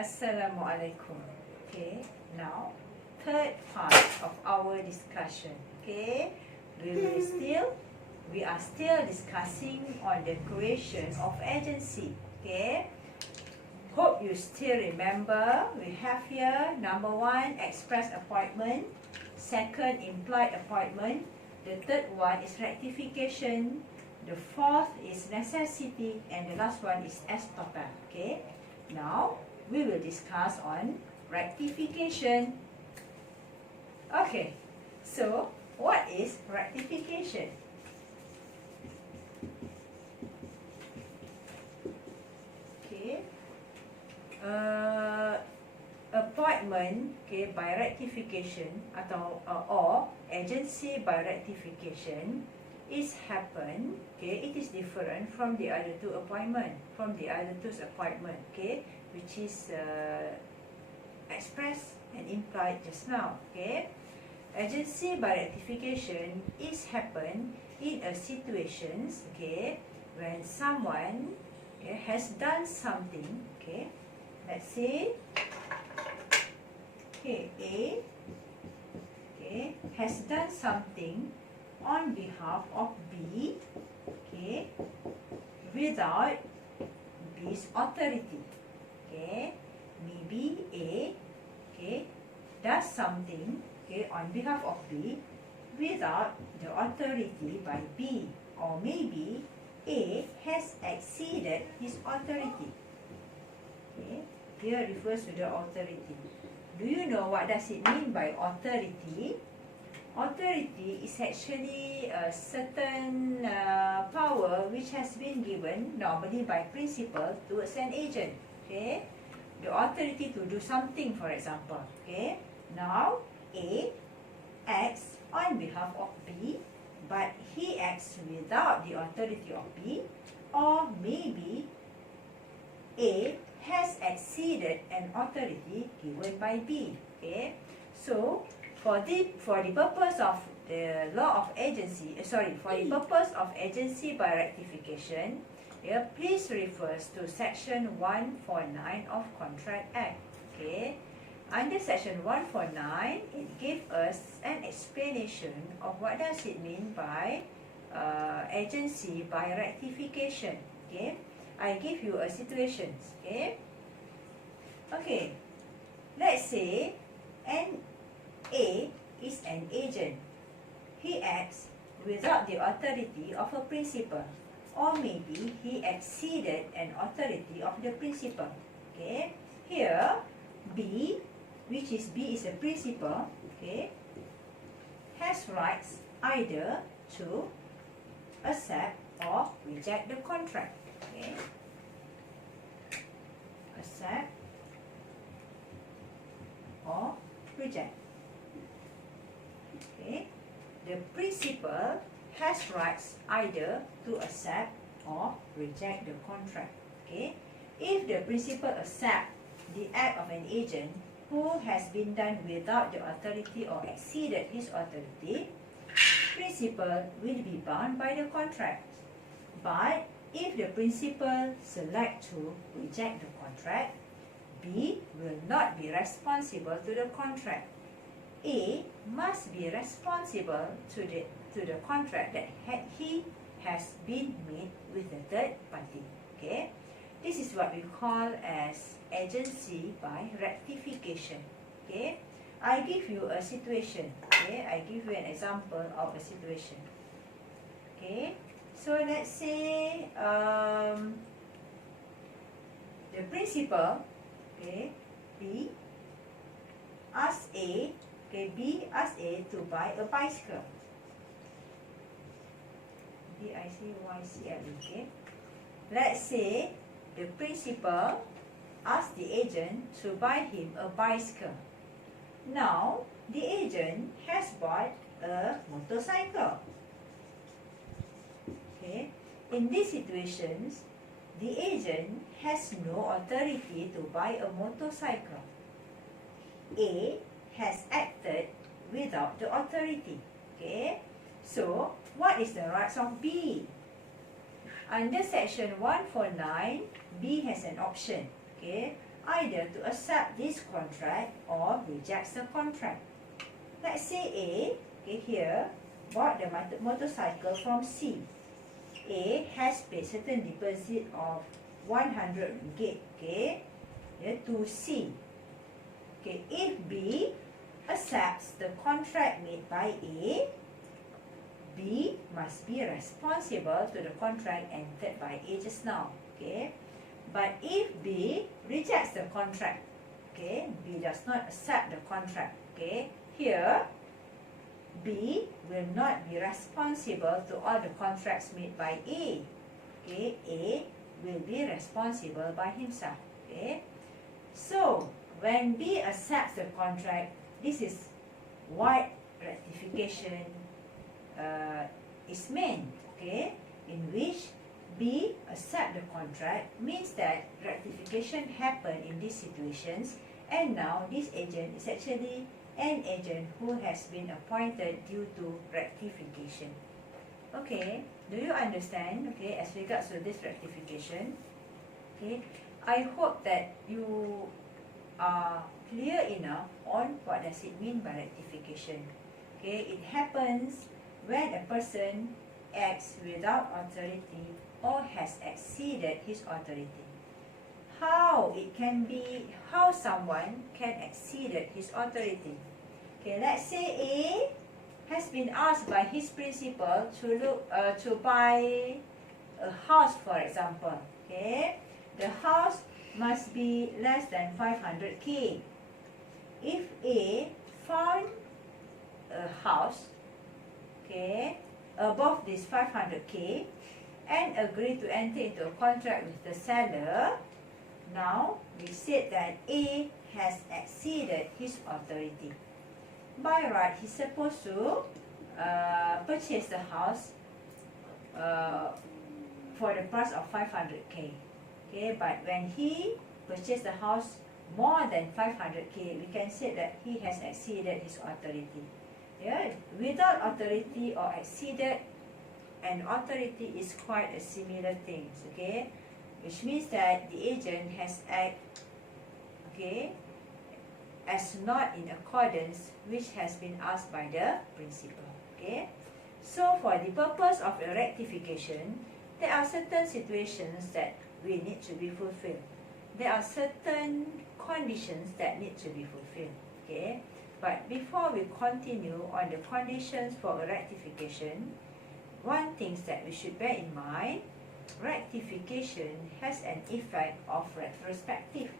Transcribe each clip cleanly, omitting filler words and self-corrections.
Assalamualaikum. Okay, now third part of our discussion. Okay, we are still discussing on the creation of agency. Okay, hope you still remember. We have here number 1, express appointment. Second, implied appointment. The third one is rectification. The fourth is necessity, and the last one is estoppel. Okay, now we will discuss on rectification. Okay, so what is rectification? Okay, appointment, okay, by rectification atau or agency by rectification is happen, okay, it is different from the other two appointment, okay, which is express and implied just now. Okay, agency by rectification is happen in a situations, okay, when someone, okay, has done something. Okay, let's say, okay, A, okay, has done something on behalf of B, okay, without B's authority. Okay, maybe A, okay, does something, okay, on behalf of B without the authority by B, or maybe A has exceeded his authority. Okay, here refers to the authority. Do you know what does it mean by authority? Authority is actually a certain power which has been given normally by principal towards an agent. Okay, the authority to do something, for example. Okay, now A acts on behalf of B, but he acts without the authority of B, or maybe A has exceeded an authority given by B. Okay, so for the purpose of the law of agency, for the purpose of agency by rectification, yeah, please refers to section 149 of Contract Act. Okay, under section 149, it gives us an explanation of what does it mean by agency by rectification. Okay, I give you a situation. Okay, okay, let's say A is an agent. He acts without the authority of a principal, or maybe he exceeded an authority of the principal. Okay, here B, which is B is a principal, okay, has rights either to accept or reject the contract. Okay, accept or reject. Okay, the principal has rights either to accept or reject the contract. Okay, if the principal accepts the act of an agent who has been done without the authority or exceeded his authority, principal will be bound by the contract. But if the principal select to reject the contract, B will not be responsible to the contract. A must be responsible to the contract that he has been made with the third party. Okay, this is what we call as agency by rectification. Okay, I give you a situation. Okay, I give you an example of a situation. Okay, so let's say the principal, okay, B asks A. Okay, B asks A to buy a bicycle. B-I-C-Y-C-L-E. Okay. Let's say the principal asks the agent to buy him a bicycle. Now, the agent has bought a motorcycle. Okay. In these situations, the agent has no authority to buy a motorcycle. A has acted without the authority. Okay, so what is the rights of B? Under section 149, B has an option. Okay, either to accept this contract or rejects the contract. Let's say A, okay, here, bought the motorcycle from C. A has paid certain deposit of 100 ringgit, okay, to C. Okay, if B accepts the contract made by A, B must be responsible to the contract entered by A just now, okay. But if B rejects the contract, okay, B does not accept the contract, okay, here B will not be responsible to all the contracts made by A, okay. A will be responsible by himself, okay. So when B accepts the contract, this is what ratification is meant, okay, in which B accept the contract means that ratification happened in these situations, and now this agent is actually an agent who has been appointed due to ratification. Okay, do you understand, okay, as regards to this ratification? Okay, I hope that you are clear enough on what does it mean by ratification. Okay, it happens when a person acts without authority or has exceeded his authority. How someone can exceed his authority? Okay, let's say A has been asked by his principal to buy a house, for example. Okay, the house must be less than 500k. If A found a house, okay, above this 500k and agreed to enter into a contract with the seller, now we said that A has exceeded his authority. By right, he's supposed to purchase the house for the price of 500k. Okay, but when he purchased the house more than 500k, we can say that he has exceeded his authority. Yeah, without authority or exceeded, and authority is quite a similar thing, okay, which means that the agent has acted, okay, as not in accordance which has been asked by the principal. Okay, so for the purpose of a rectification, there are certain situations that we need to be fulfilled. There are certain conditions that need to be fulfilled. Okay, but before we continue on the conditions for a rectification, one thing that we should bear in mind, rectification has an effect of retrospective.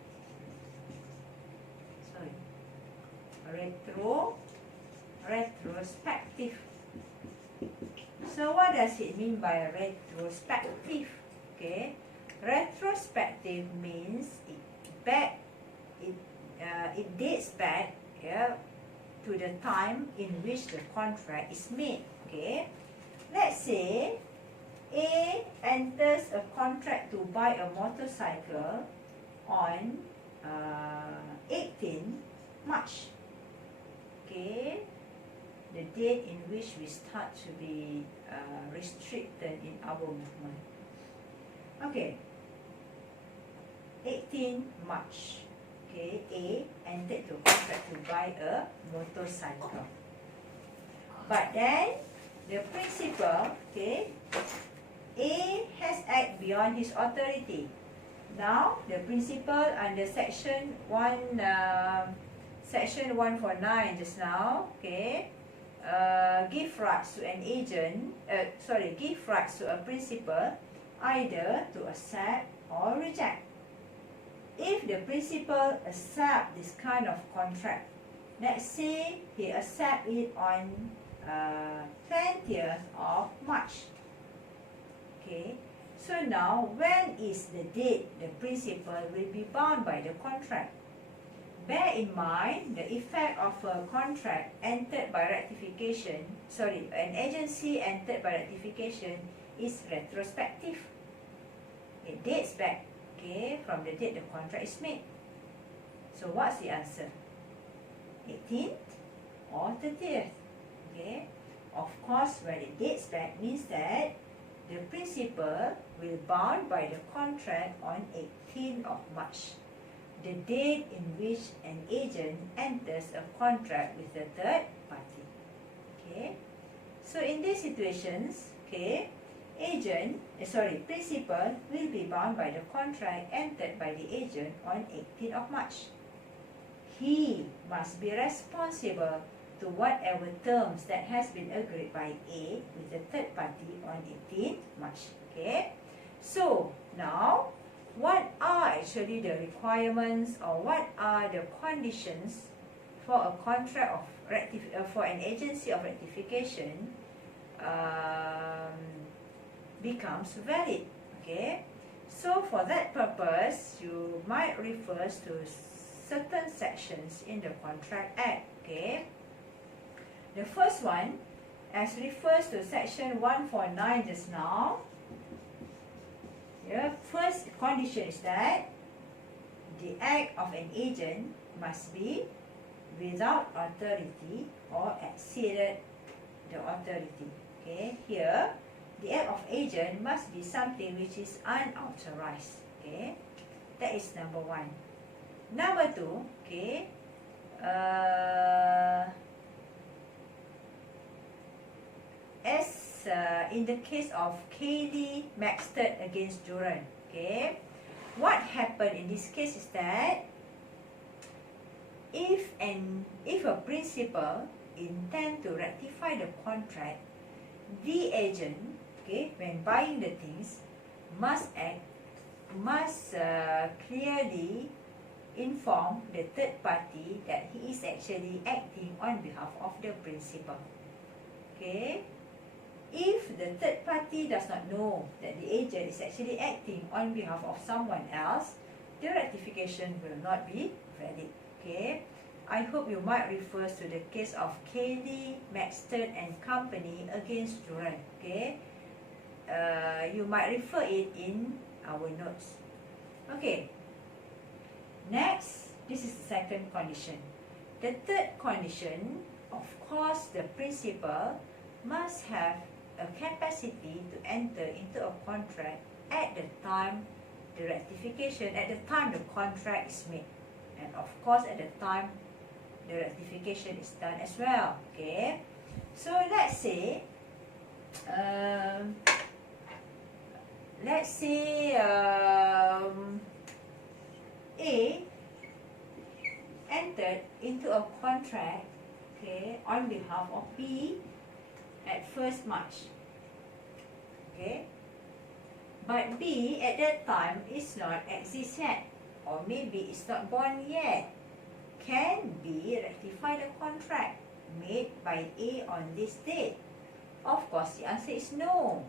Retrospective. So what does it mean by retrospective? Okay, retrospective means it dates back, yeah, to the time in which the contract is made. Okay, let's say A enters a contract to buy a motorcycle on 18 March. Okay, the date in which we start to be restricted in our movement. Okay, 18 March. Okay, A entered the contract to buy a motorcycle. But then the principal, okay, A has acted beyond his authority. Now the principal under section 149 just now, okay, give rights to an agent, give rights to a principal either to accept or reject. If the principal accept this kind of contract, let's say he accept it on 20th of March. Okay, so now when is the date the principal will be bound by the contract? Bear in mind the effect of a contract entered by ratification, an agency entered by ratification is retrospective. It dates back, okay, from the date the contract is made. So what's the answer? 18th or 30th? Okay, of course, when it dates back means that the principal will bound by the contract on 18th of March. the date in which an agent enters a contract with a third party. Okay, so in these situations, okay, principal will be bound by the contract entered by the agent on 18th of March. He must be responsible to whatever terms that has been agreed by A with the third party on 18th March. Okay, so now what are actually the requirements or what are the conditions for a contract of for an agency of rectification becomes valid? Okay, so for that purpose, you might refer to certain sections in the Contract Act. Okay, the first one, as refers to section 149 just now, the first condition is that the act of an agent must be without authority or exceeded the authority. Okay, here the act of agent must be something which is unauthorized. Okay, that is number one. Number two, okay, in the case of Kaylee Maxted against Duran, okay, what happened in this case is that if a principal intend to rectify the contract, the agent, okay, when buying the things, must clearly inform the third party that he is actually acting on behalf of the principal. Okay, if the third party does not know that the agent is actually acting on behalf of someone else, the rectification will not be valid. Okay, I hope you might refer to the case of Kaylee Maxted and Company against Duran. Okay, you might refer it in our notes. Okay, next, this is the second condition. The third condition, of course, the principal must have a capacity to enter into a contract at the time the rectification, at the time the contract is made, and of course at the time the rectification is done as well. Okay, so let's say A entered into a contract, okay, on behalf of B at 1st March. Okay, but B at that time is not exist yet, or maybe it's not born yet. Can B rectify the contract made by A on this date? Of course, the answer is no.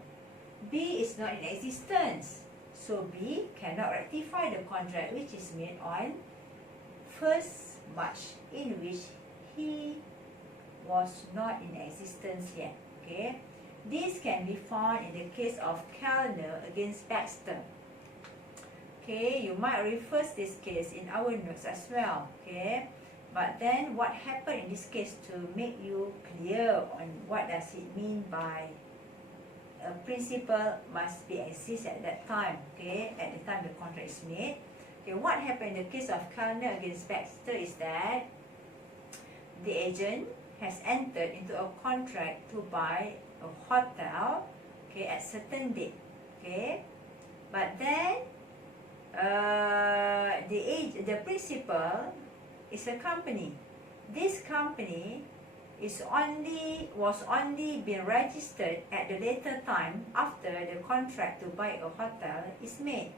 B is not in existence, so B cannot rectify the contract which is made on 1st March, in which he was not in existence yet. Okay, this can be found in the case of Kellner against Baxter. Okay, you might refer this case in our notes as well. Okay, but then what happened in this case, to make you clear on what does it mean by a principal must be exist at that time, okay, at the time the contract is made. Okay, what happened in the case of Kellner against Baxter is that the agent has entered into a contract to buy a hotel, okay, at certain date. Okay, but then the principal is a company. This company was only been registered at the later time after the contract to buy a hotel is made.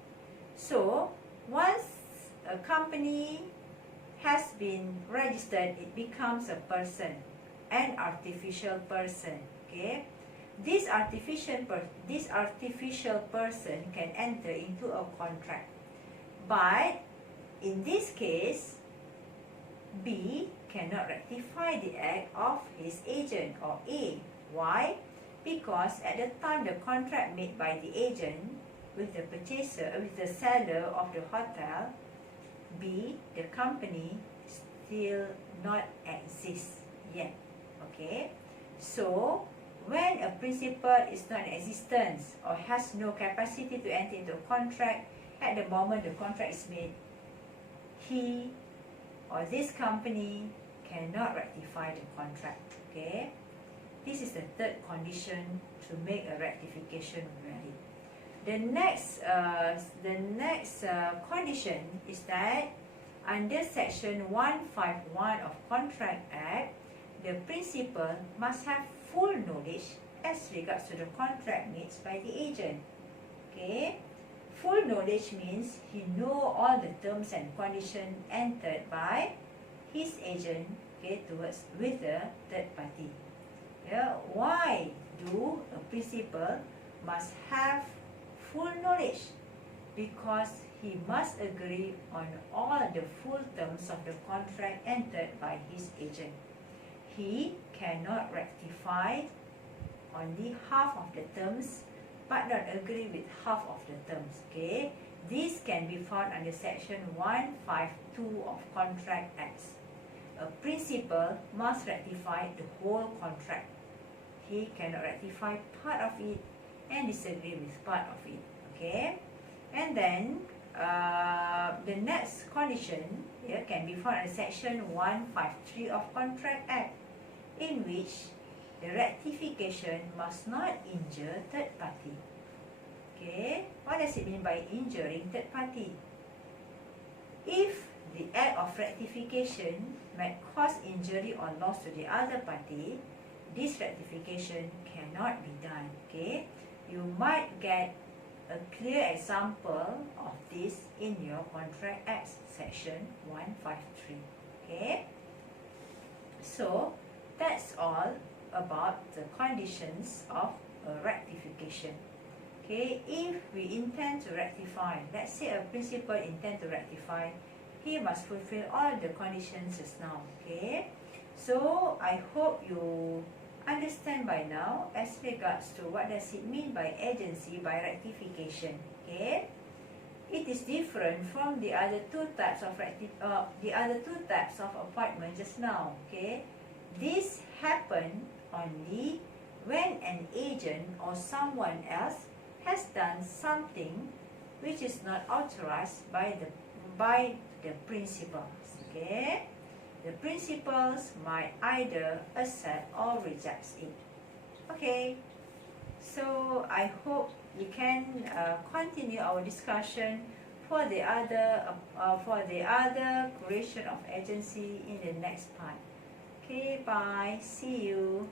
So once a company has been registered, it becomes a person, an artificial person. Okay, this artificial person can enter into a contract, but in this case, B cannot rectify the act of his agent or A. Why? Because at the time the contract made by the agent with the seller of the hotel, B, the company, still not exists yet. Okay, so when a principal is not in existence or has no capacity to enter into a contract at the moment the contract is made, he or this company cannot ratify the contract. Okay, this is the third condition to make a rectification valid. The next condition is that under section 151 of Contract Act, the principal must have full knowledge as regards to the contract needs by the agent. Okay, full knowledge means he know all the terms and conditions entered by his agent, okay, towards with the third party. Yeah, why do a principal must have full knowledge? Because he must agree on all the full terms of the contract entered by his agent. He cannot rectify only half of the terms but not agree with half of the terms. Okay, this can be found under section 152 of Contract Acts. A principal must rectify the whole contract. He cannot rectify part of it and disagree with part of it. Okay, and then the next condition can be found under section 153 of Contract Act, in which the rectification must not injure third party. Okay, what does it mean by injuring third party? If the act of rectification might cause injury or loss to the other party, this rectification cannot be done. Okay, you might get a clear example of this in your Contract Act section 153. Okay, so that's all about the conditions of a rectification. Okay, if we intend to rectify, let's say a principal intend to rectify, he must fulfill all the conditions just now. Okay, so I hope you understand by now as regards to what does it mean by agency by rectification. Okay, it is different from the other two types of appointment just now. Okay, this happen only when an agent or someone else has done something which is not authorized by the principals. Okay, the principals might either accept or reject it. Okay, so I hope we can continue our discussion for the other creation of agency in the next part. Okay, bye. See you.